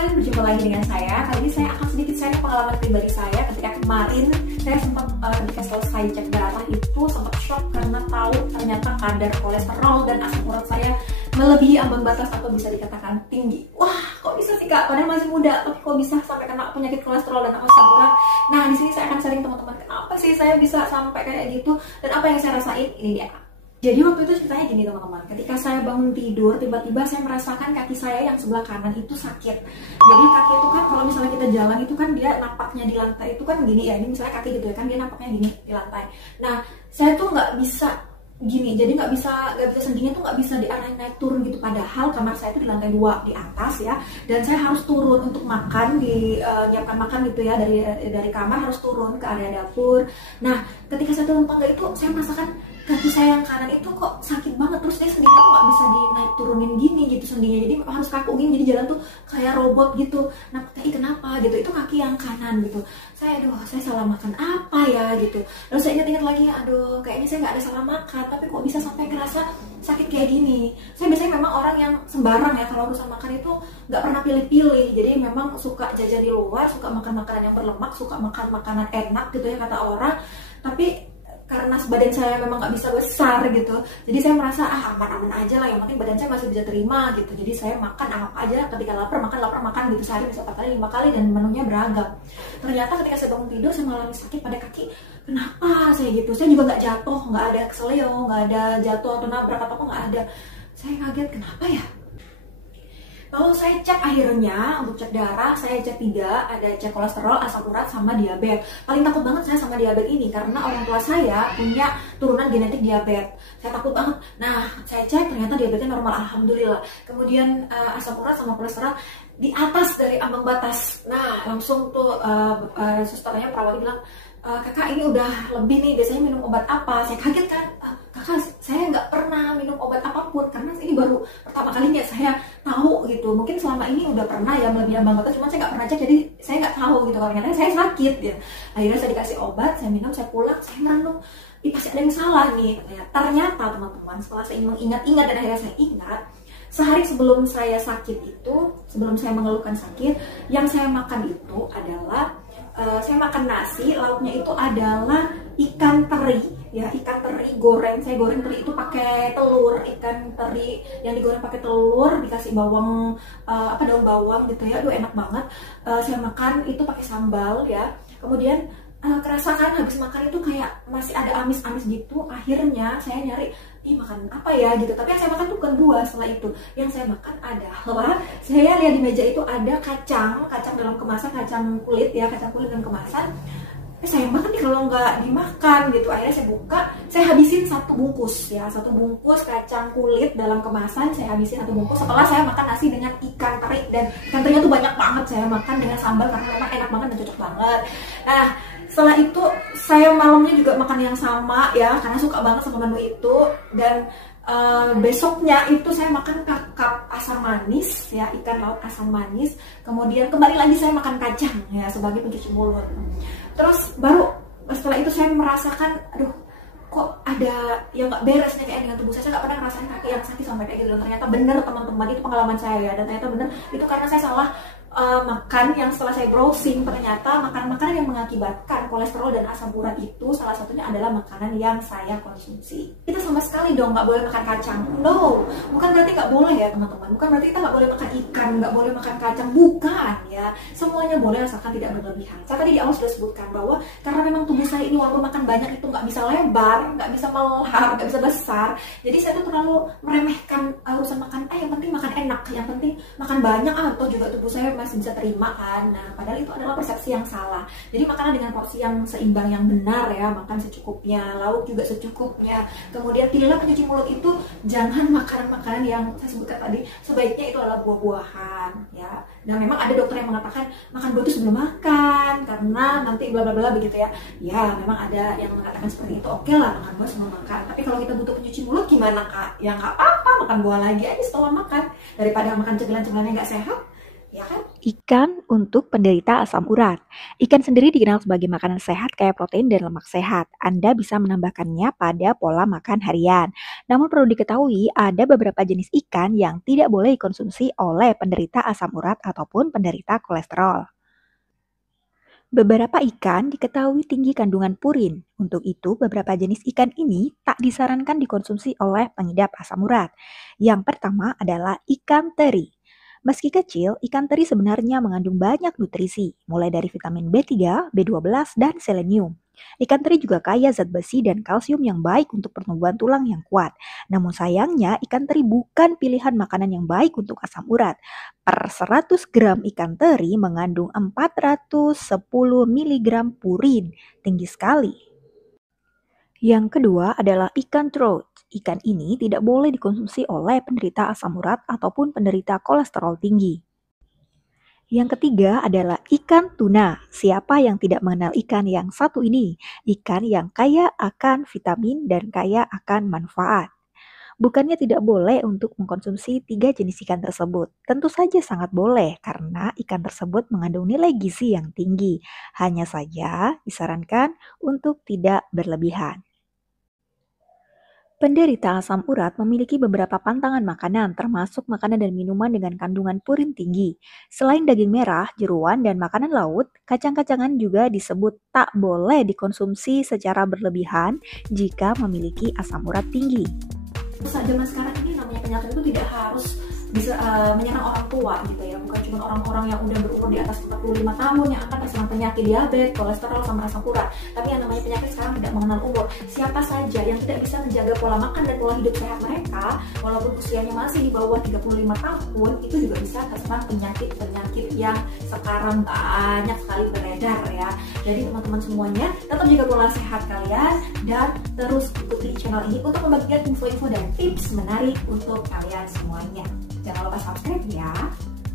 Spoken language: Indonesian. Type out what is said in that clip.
teman-teman, berjumpa lagi dengan saya. Kali ini saya akan sedikit share pengalaman pribadi saya ketika kemarin saya sempat ketika selesai cek darah itu sempat shock karena tahu ternyata kadar kolesterol dan asam urat saya melebihi ambang batas atau bisa dikatakan tinggi. Wah, kok bisa sih Kak? Padahal masih muda, tapi kok bisa sampai kena penyakit kolesterol dan asam urat? Nah, di sini saya akan sharing teman-teman kenapa sih saya bisa sampai kayak gitu dan apa yang saya rasain. Ini dia. Jadi waktu itu ceritanya gini teman-teman, ketika saya bangun tidur, tiba-tiba saya merasakan kaki saya yang sebelah kanan itu sakit. Jadi kaki itu kan kalau misalnya kita jalan itu kan dia napaknya di lantai itu kan gini ya, ini misalnya kaki gitu ya kan dia napaknya gini di lantai. Nah saya tuh nggak bisa gini, jadi nggak bisa sendinya tuh nggak bisa diarahin naik turun gitu. Padahal kamar saya itu di lantai 2 di atas ya, dan saya harus turun untuk makan, menyiapkan makan gitu ya, dari kamar harus turun ke area dapur. Nah ketika saya turun tangga itu saya merasakan kaki saya yang kanan itu kok sakit banget, terus dia sendinya tuh nggak bisa dinaik turunin gini gitu sendinya, jadi harus kaku gini, jadi jalan tuh kayak robot gitu. Nah kenapa gitu, itu kaki yang kanan gitu. Saya salah makan apa ya gitu. Lalu saya ingat-ingat lagi, aduh kayaknya saya nggak ada salah makan, tapi kok bisa sampai ngerasa sakit kayak gini. Saya biasanya memang orang yang sembarang ya, kalau urusan makan itu nggak pernah pilih-pilih, jadi memang suka jajan di luar, suka makan makanan yang berlemak, suka makan makanan enak gitu ya kata orang. Tapi karena badan saya memang nggak bisa besar gitu, jadi saya merasa aman-aman aja lah, yang penting badan saya masih bisa terima gitu. Jadi saya makan apa aja, ketika lapar makan gitu, sehari bisa 4 kali 5 kali dan menunya beragam. Ternyata ketika saya bangun tidur saya mengalami sakit pada kaki. Kenapa saya gitu? Saya juga nggak jatuh, nggak ada keselio, nggak ada jatuh atau nabrak atau apa, nggak ada. Saya kaget kenapa ya. Lalu saya cek akhirnya untuk cek darah, saya cek 3, ada cek kolesterol, asam urat, sama diabetes. Paling takut banget saya sama diabetes ini karena orang tua saya punya turunan genetik diabetes. Saya takut banget. Nah, saya cek ternyata diabetesnya normal, alhamdulillah. Kemudian asam urat sama kolesterol di atas dari ambang batas. Nah, langsung tuh susternya perawat bilang, kakak ini udah lebih nih, biasanya minum obat apa? Saya kaget kan, kakak saya nggak pernah minum obat apapun karena ini baru pertama kalinya saya tahu gitu. Mungkin selama ini udah pernah ya melebihi ambang batas, cuma saya nggak pernah cek, jadi saya nggak tahu gitu. Kalau ternyata saya sakit ya. Akhirnya saya dikasih obat, saya minum, saya pulang, saya merenung, pasti ada yang salah nih. Ternyata teman-teman, setelah saya mengingat-ingat dan akhirnya saya ingat, sehari sebelum saya sakit itu, sebelum saya mengeluhkan sakit, yang saya makan itu adalah saya makan nasi, lauknya itu adalah ikan teri ya, ikan teri goreng. Saya goreng teri itu pakai telur, ikan teri yang digoreng pakai telur, dikasih bawang daun bawang gitu ya, aduh enak banget. Saya makan itu pakai sambal ya. Kemudian kerasakan habis makan itu kayak masih ada amis-amis gitu. Akhirnya saya nyari, makan apa ya gitu. Tapi yang saya makan tuh bukan buah. Setelah itu yang saya makan adalah, saya lihat di meja itu ada kacang dalam kemasan, kacang kulit dalam kemasan. Sayang banget nih kalau nggak dimakan gitu. Akhirnya saya buka, saya habisin 1 bungkus ya, 1 bungkus kacang kulit dalam kemasan, saya habisin 1 bungkus setelah saya makan nasi dengan ikan teri. Dan ikan terinya tuh banyak banget, saya makan dengan sambal karena memang enak banget dan cocok banget. Nah setelah itu saya malamnya juga makan yang sama ya, karena suka banget sama menu itu. Dan besoknya itu saya makan kakap asam manis ya, ikan laut asam manis. Kemudian kembali lagi saya makan kacang ya sebagai pencuci mulut. Terus baru setelah itu saya merasakan, aduh kok ada yang nggak beres nih kayak dengan tubuh saya nggak pernah ngerasain kaki yang sakit sampai kayak gitu. Dan ternyata bener teman-teman, itu pengalaman saya ya, dan ternyata bener itu karena saya salah makan. Yang setelah saya browsing, ternyata makanan-makanan yang mengakibatkan kolesterol dan asam urat itu salah satunya adalah makanan yang saya konsumsi. Kita sama sekali dong nggak boleh makan kacang. No, bukan berarti nggak boleh ya teman-teman, bukan berarti kita nggak boleh makan ikan, nggak boleh makan kacang, bukan ya. Semuanya boleh asalkan tidak berlebihan. Saya tadi di awal sudah sebutkan bahwa karena memang tubuh saya ini walaupun makan banyak itu nggak bisa lebar, nggak bisa melahap, nggak bisa besar. Jadi saya tuh terlalu meremehkan urusan makan. Yang penting makan enak, yang penting makan banyak, atau juga tubuh saya masih bisa terima kan. Nah padahal itu adalah persepsi yang salah. Jadi makanan dengan porsi yang seimbang, yang benar ya, makan secukupnya, lauk juga secukupnya. Kemudian pilihlah pencuci mulut itu jangan makanan-makanan yang saya sebutkan tadi. Sebaiknya itu adalah buah-buahan ya. Dan memang ada dokter yang mengatakan makan buah itu sebelum makan karena nanti bla bla bla begitu ya. Ya memang ada yang mengatakan seperti itu. Oke lah makan buah sebelum makan. Tapi kalau kita butuh pencuci mulut gimana Kak? Ya nggak apa-apa, makan buah lagi aja setelah makan daripada makan cemilan-cemilan yang nggak sehat ya kan. Ikan untuk penderita asam urat. Ikan sendiri dikenal sebagai makanan sehat kaya protein dan lemak sehat. Anda bisa menambahkannya pada pola makan harian. Namun perlu diketahui ada beberapa jenis ikan yang tidak boleh dikonsumsi oleh penderita asam urat ataupun penderita kolesterol. Beberapa ikan diketahui tinggi kandungan purin. Untuk itu, beberapa jenis ikan ini tak disarankan dikonsumsi oleh pengidap asam urat. Yang pertama adalah ikan teri. Meski kecil, ikan teri sebenarnya mengandung banyak nutrisi, mulai dari vitamin B3, B12, dan selenium. Ikan teri juga kaya zat besi dan kalsium yang baik untuk pertumbuhan tulang yang kuat. Namun sayangnya, ikan teri bukan pilihan makanan yang baik untuk asam urat. Per 100 gram ikan teri mengandung 410 mg purin, tinggi sekali. Yang kedua adalah ikan trout. Ikan ini tidak boleh dikonsumsi oleh penderita asam urat ataupun penderita kolesterol tinggi. Yang ketiga adalah ikan tuna. Siapa yang tidak mengenal ikan yang satu ini? Ikan yang kaya akan vitamin dan kaya akan manfaat. Bukannya tidak boleh untuk mengkonsumsi 3 jenis ikan tersebut. Tentu saja sangat boleh karena ikan tersebut mengandung nilai gizi yang tinggi. Hanya saja disarankan untuk tidak berlebihan. Penderita asam urat memiliki beberapa pantangan makanan, termasuk makanan dan minuman dengan kandungan purin tinggi. Selain daging merah, jeroan, dan makanan laut, kacang-kacangan juga disebut tak boleh dikonsumsi secara berlebihan jika memiliki asam urat tinggi. Saat zaman sekarang ini namanya penyakit itu tidak harus bisa menyerang orang tua gitu ya, bukan cuma orang-orang yang udah berumur di atas 45 tahun yang akan terserang penyakit diabetes, kolesterol, sama asam urat. Tapi yang namanya penyakit sekarang tidak mengenal umur. Siapa saja yang tidak bisa menjaga pola makan dan pola hidup sehat mereka, walaupun usianya masih di bawah 35 tahun, itu juga bisa terserang penyakit-penyakit yang sekarang banyak sekali beredar ya. Jadi teman-teman semuanya tetap jaga pola sehat kalian dan terus ikuti channel ini untuk membagikan info-info dan tips menarik untuk kalian semuanya. Jangan lupa subscribe ya.